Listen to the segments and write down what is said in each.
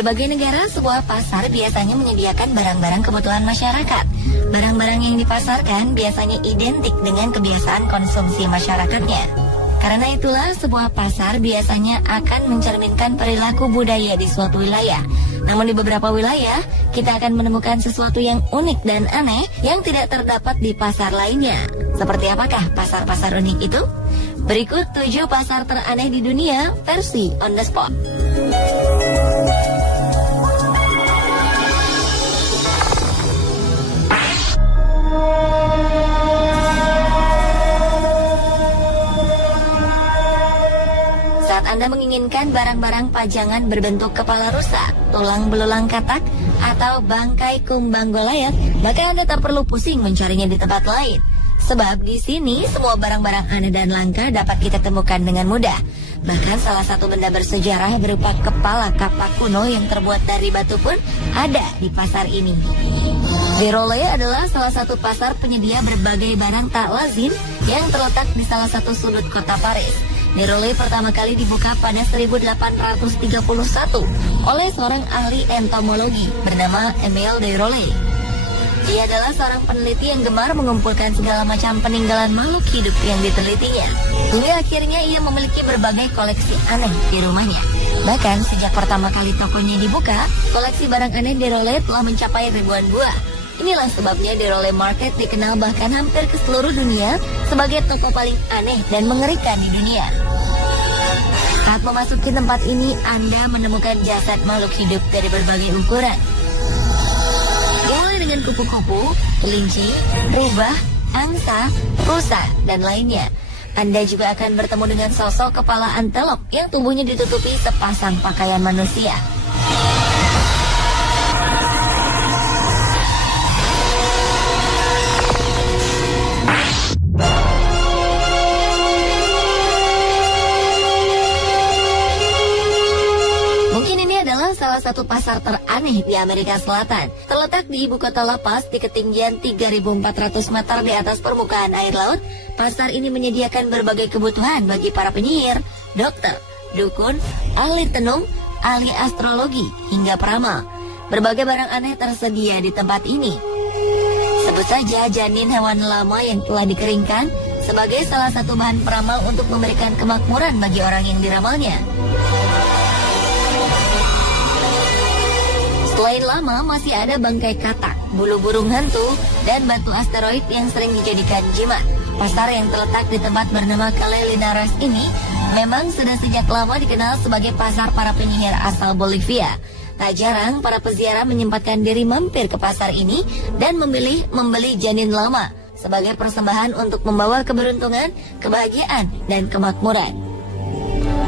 berbagai negara, sebuah pasar biasanya menyediakan barang-barang kebutuhan masyarakat. Barang-barang yang dipasarkan biasanya identik dengan kebiasaan konsumsi masyarakatnya. Karena itulah, sebuah pasar biasanya akan mencerminkan perilaku budaya di suatu wilayah. Namun di beberapa wilayah, kita akan menemukan sesuatu yang unik dan aneh yang tidak terdapat di pasar lainnya. Seperti apakah pasar-pasar unik itu? Berikut 7 pasar teraneh di dunia versi On The Spot. Saat Anda menginginkan barang-barang pajangan berbentuk kepala rusa, tulang belulang katak, atau bangkai kumbang Goliath, maka Anda tak perlu pusing mencarinya di tempat lain. Sebab di sini semua barang-barang aneh dan langka dapat kita temukan dengan mudah. Bahkan salah satu benda bersejarah berupa kepala kapak kuno yang terbuat dari batu pun ada di pasar ini. Déroulé adalah salah satu pasar penyedia berbagai barang tak lazim yang terletak di salah satu sudut kota Paris. Déroulé pertama kali dibuka pada 1831 oleh seorang ahli entomologi bernama Émile Déroulé. Ia adalah seorang peneliti yang gemar mengumpulkan segala macam peninggalan makhluk hidup yang ditelitinya. Hingga akhirnya ia memiliki berbagai koleksi aneh di rumahnya. Bahkan sejak pertama kali tokonya dibuka, koleksi barang aneh Déroulé telah mencapai ribuan buah. Inilah sebabnya Déroulé Market dikenal bahkan hampir ke seluruh dunia sebagai toko paling aneh dan mengerikan di dunia. Saat memasuki tempat ini, Anda menemukan jasad makhluk hidup dari berbagai ukuran. Mulai dengan kupu-kupu, kelinci, rubah, angsa, rusa, dan lainnya. Anda juga akan bertemu dengan sosok kepala antelop yang tubuhnya ditutupi sepasang pakaian manusia. Salah satu pasar teraneh di Amerika Selatan. Terletak di ibu kota La Paz di ketinggian 3.400 meter di atas permukaan air laut, pasar ini menyediakan berbagai kebutuhan bagi para penyihir, dokter, dukun, ahli tenung, ahli astrologi, hingga peramal. Berbagai barang aneh tersedia di tempat ini. Sebut saja janin hewan lama yang telah dikeringkan sebagai salah satu bahan peramal untuk memberikan kemakmuran bagi orang yang diramalnya. Selain lama, masih ada bangkai katak, bulu burung hantu, dan batu asteroid yang sering dijadikan jimat. Pasar yang terletak di tempat bernama Calle Linares ini memang sudah sejak lama dikenal sebagai pasar para penyihir asal Bolivia. Tak jarang para peziarah menyempatkan diri mampir ke pasar ini dan memilih membeli janin lama sebagai persembahan untuk membawa keberuntungan, kebahagiaan, dan kemakmuran.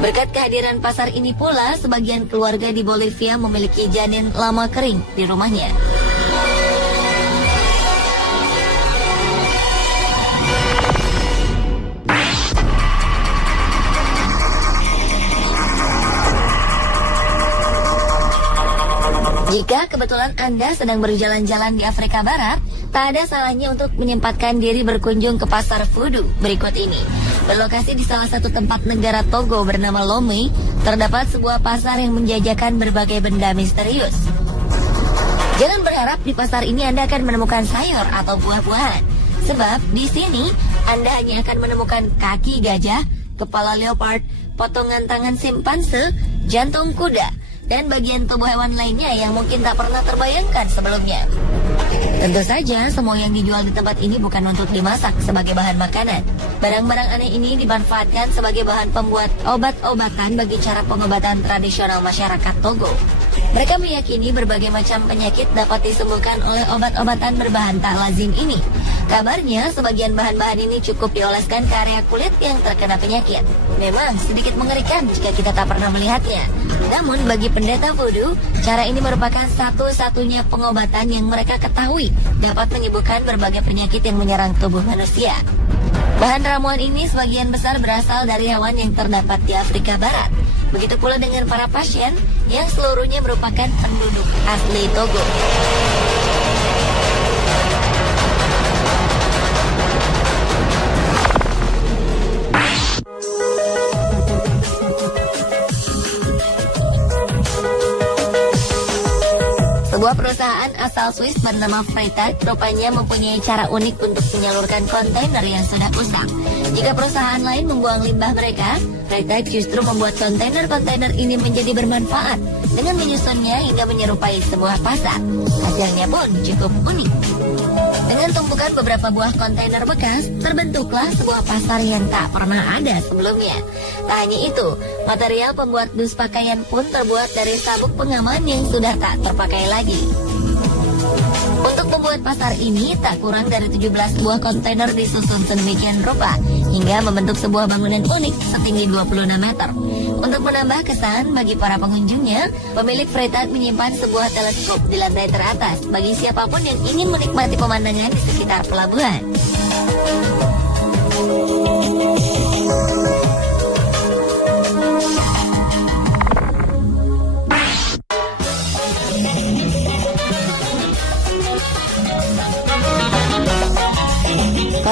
Berkat kehadiran pasar ini pula, sebagian keluarga di Bolivia memiliki janin lama kering di rumahnya. Jika kebetulan Anda sedang berjalan-jalan di Afrika Barat, tak ada salahnya untuk menyempatkan diri berkunjung ke pasar voodoo berikut ini. Berlokasi di salah satu tempat negara Togo bernama Lomé, terdapat sebuah pasar yang menjajakan berbagai benda misterius. Jangan berharap di pasar ini Anda akan menemukan sayur atau buah-buahan, sebab di sini Anda hanya akan menemukan kaki gajah, kepala leopard, potongan tangan simpanse, jantung kuda, dan bagian tubuh hewan lainnya yang mungkin tak pernah terbayangkan sebelumnya. Tentu saja, semua yang dijual di tempat ini bukan untuk dimasak sebagai bahan makanan. Barang-barang aneh ini dimanfaatkan sebagai bahan pembuat obat-obatan bagi cara pengobatan tradisional masyarakat Togo. Mereka meyakini berbagai macam penyakit dapat disembuhkan oleh obat-obatan berbahan tak lazim ini. Kabarnya, sebagian bahan-bahan ini cukup dioleskan ke area kulit yang terkena penyakit. Memang sedikit mengerikan jika kita tak pernah melihatnya. Namun bagi pendeta voodoo, cara ini merupakan satu-satunya pengobatan yang mereka ketahui dapat menyembuhkan berbagai penyakit yang menyerang tubuh manusia. Bahan ramuan ini sebagian besar berasal dari hewan yang terdapat di Afrika Barat. Begitu pula dengan para pasien yang seluruhnya merupakan penduduk asli Togo. Sebuah perusahaan asal Swiss bernama Freytag rupanya mempunyai cara unik untuk menyalurkan kontainer yang sudah usang. Jika perusahaan lain membuang limbah mereka, Freytag justru membuat kontainer-kontainer ini menjadi bermanfaat dengan menyusunnya hingga menyerupai sebuah pasar. Hasilnya pun cukup unik. Dengan tumpukan beberapa buah kontainer bekas, terbentuklah sebuah pasar yang tak pernah ada sebelumnya. Tak hanya itu, material pembuat dus pakaian pun terbuat dari sabuk pengaman yang sudah tak terpakai lagi. Untuk membuat pasar ini, tak kurang dari 17 buah kontainer disusun sedemikian rupa hingga membentuk sebuah bangunan unik setinggi 26 meter. Untuk menambah kesan bagi para pengunjungnya, pemilik Freytag menyimpan sebuah teleskop di lantai teratas bagi siapapun yang ingin menikmati pemandangan di sekitar pelabuhan.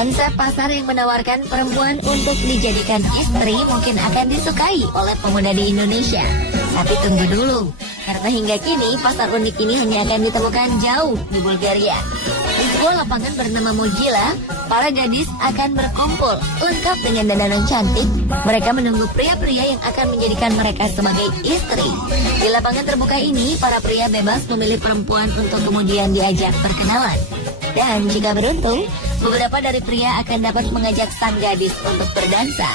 Konsep pasar yang menawarkan perempuan untuk dijadikan istri mungkin akan disukai oleh pemuda di Indonesia. Tapi tunggu dulu, karena hingga kini pasar unik ini hanya akan ditemukan jauh di Bulgaria. Di sebuah lapangan bernama Mojila, para gadis akan berkumpul lengkap dengan dandanan cantik. Mereka menunggu pria-pria yang akan menjadikan mereka sebagai istri. Di lapangan terbuka ini, para pria bebas memilih perempuan untuk kemudian diajak berkenalan. Dan jika beruntung, beberapa dari pria akan dapat mengajak sang gadis untuk berdansa.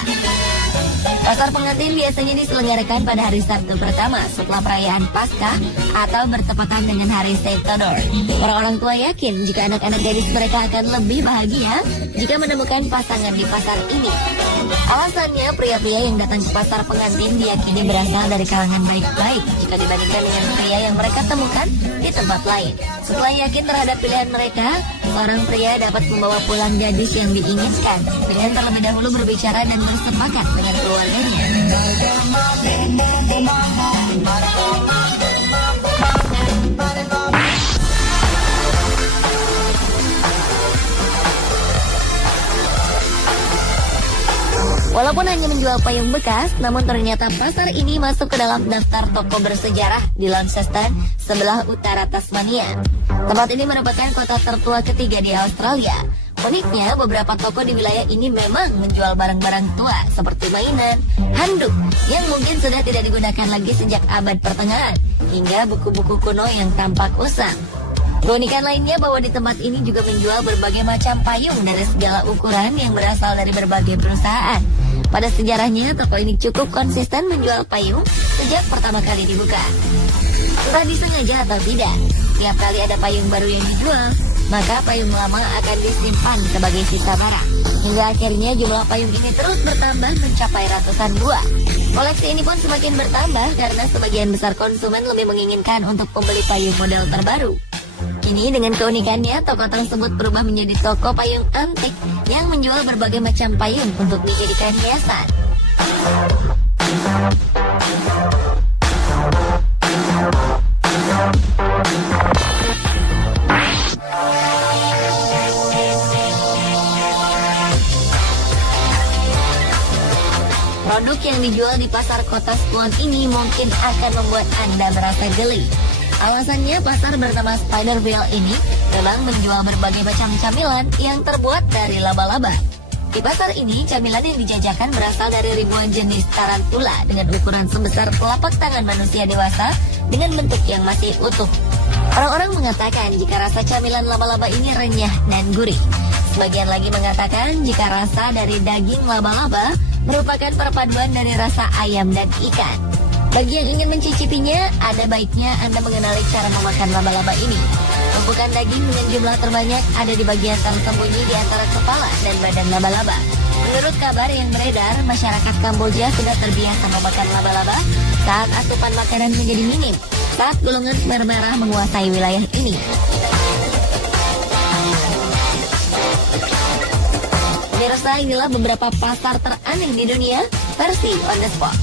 Pasar pengantin biasanya diselenggarakan pada hari Sabtu pertama setelah perayaan Paskah atau bertepatan dengan hari Saint Theodore. Para orang tua yakin jika anak-anak gadis mereka akan lebih bahagia jika menemukan pasangan di pasar ini. Alasannya, pria-pria yang datang ke pasar pengantin diyakini berasal dari kalangan baik-baik jika dibandingkan dengan pria yang mereka temukan di tempat lain. Setelah yakin terhadap pilihan mereka, seorang pria dapat membawa pulang gadis yang diinginkan dengan terlebih dahulu berbicara dan bersepakat dengan keluarganya. Walaupun hanya menjual payung bekas, namun ternyata pasar ini masuk ke dalam daftar toko bersejarah di Launceston, sebelah utara Tasmania. Tempat ini merupakan kota tertua ketiga di Australia. Uniknya, beberapa toko di wilayah ini memang menjual barang-barang tua seperti mainan, handuk yang mungkin sudah tidak digunakan lagi sejak abad pertengahan, hingga buku-buku kuno yang tampak usang. Keunikan lainnya bahwa di tempat ini juga menjual berbagai macam payung dari segala ukuran yang berasal dari berbagai perusahaan. Pada sejarahnya, toko ini cukup konsisten menjual payung sejak pertama kali dibuka. Entah disengaja atau tidak, tiap kali ada payung baru yang dijual, maka payung lama akan disimpan sebagai sisa barang. Hingga akhirnya jumlah payung ini terus bertambah mencapai ratusan buah. Koleksi ini pun semakin bertambah karena sebagian besar konsumen lebih menginginkan untuk membeli payung model terbaru. Kini dengan keunikannya, toko tersebut berubah menjadi toko payung antik yang menjual berbagai macam payung untuk dijadikan hiasan. Produk yang dijual di pasar kota Swan ini mungkin akan membuat Anda merasa geli. Alasannya, pasar bernama Spiderville ini memang menjual berbagai macam camilan yang terbuat dari laba-laba. Di pasar ini, camilan yang dijajakan berasal dari ribuan jenis tarantula dengan ukuran sebesar telapak tangan manusia dewasa dengan bentuk yang masih utuh. Orang-orang mengatakan jika rasa camilan laba-laba ini renyah dan gurih. Sebagian lagi mengatakan jika rasa dari daging laba-laba merupakan perpaduan dari rasa ayam dan ikan. Bagi yang ingin mencicipinya, ada baiknya Anda mengenali cara memakan laba-laba ini. Tumpukan daging dengan jumlah terbanyak ada di bagian tersembunyi di antara kepala dan badan laba-laba. Menurut kabar yang beredar, masyarakat Kamboja sudah terbiasa memakan laba-laba saat asupan makanan menjadi minim, saat golongan merah menguasai wilayah ini. Pemirsa, inilah beberapa pasar teraneh di dunia versi On The Spot.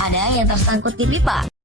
Ada yang tersangkut di pipa.